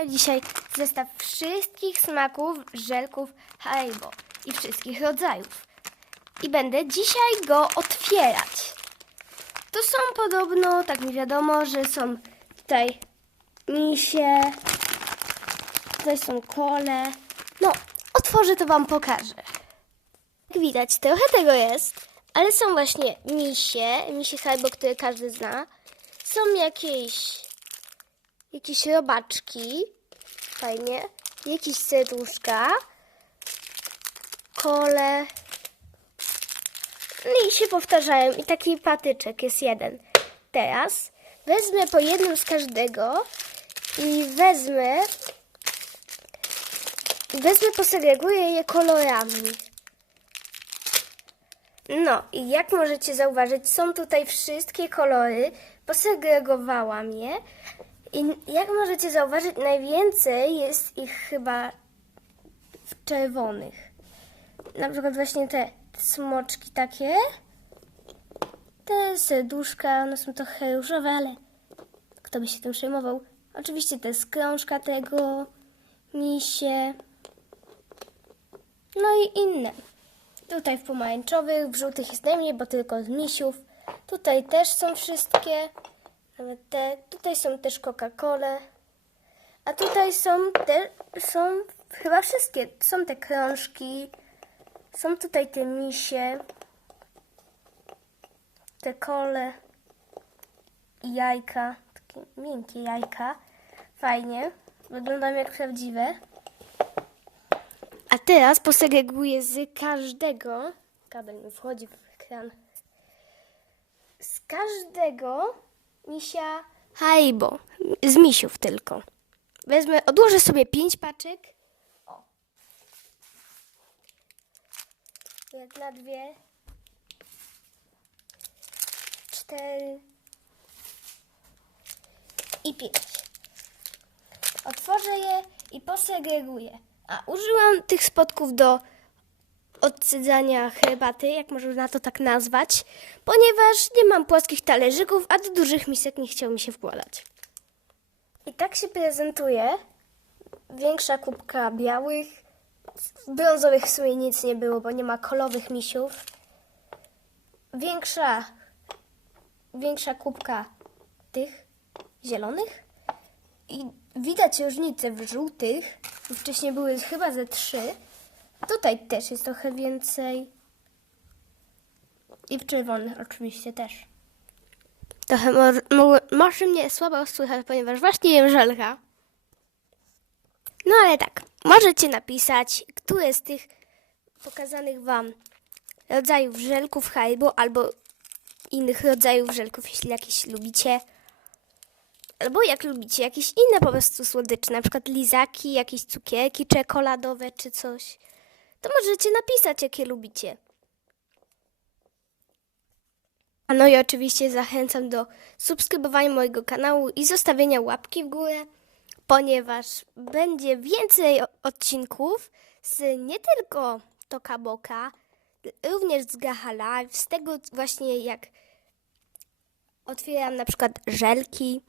Ja dzisiaj zestaw wszystkich smaków żelków Haribo i wszystkich rodzajów. I będę dzisiaj go otwierać. To są podobno, tak mi wiadomo, że są tutaj misie, tutaj są kole. No, otworzę to wam pokażę. Jak widać, trochę tego jest, ale są właśnie misie, misie Haribo, które każdy zna. Są jakieś jakieś robaczki, fajnie, jakieś serduszka, kole, no i się powtarzają. I taki patyczek jest jeden. Teraz wezmę po jednym z każdego i wezmę, wezmę, posegreguję je kolorami. No i jak możecie zauważyć, są tutaj wszystkie kolory, posegregowałam je i jak możecie zauważyć, najwięcej jest ich chyba w czerwonych. Na przykład właśnie te smoczki takie, te serduszka, one są trochę różowe, ale kto by się tym przejmował? Oczywiście to jest krążka tego, misie, no i inne. Tutaj w pomarańczowych, w żółtych jest najmniej, bo tylko z misiów. Tutaj też są wszystkie, nawet te. Tutaj są też Coca-Cola. A tutaj są te, są chyba wszystkie. Są te krążki, są tutaj te misie, te kole i jajka, takie miękkie jajka. Fajnie, wyglądają jak prawdziwe. A teraz posegreguję z każdego. Kabel mi wchodzi w ekran. Z każdego misia Haribo. Z misiów tylko. Wezmę, odłożę sobie pięć paczek. O. Jedna, dwie. Cztery. I pięć. Otworzę je i posegreguję. A użyłam tych spotków do odsydzania herbaty, jak można to tak nazwać, ponieważ nie mam płaskich talerzyków, a do dużych misek nie chciało mi się wkładać. I tak się prezentuje. Większa kubka białych. Brązowych w sumie nic nie było, bo nie ma kolowych misiów. Większa, większa kubka tych zielonych. I widać różnicę w żółtych. Wcześniej były chyba ze trzy. Tutaj też jest trochę więcej. I w czerwonych oczywiście też. Trochę mo- mo- może mnie słabo słychać, ponieważ właśnie jem żelka. No ale tak, możecie napisać, które z tych pokazanych Wam rodzajów żelków Haribo albo innych rodzajów żelków, jeśli jakieś lubicie. Albo jak lubicie, jakieś inne po prostu słodycze, na przykład lizaki, jakieś cukierki czekoladowe czy coś. To możecie napisać, jakie lubicie. A no i oczywiście zachęcam do subskrybowania mojego kanału i zostawienia łapki w górę, ponieważ będzie więcej odcinków z nie tylko Toka Boka, również z Gaha Live, z tego właśnie jak otwieram na przykład żelki,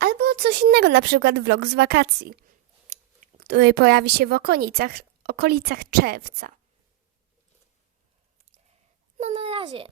albo coś innego, na przykład vlog z wakacji, który pojawi się w okolicach, okolicach czerwca. No na razie.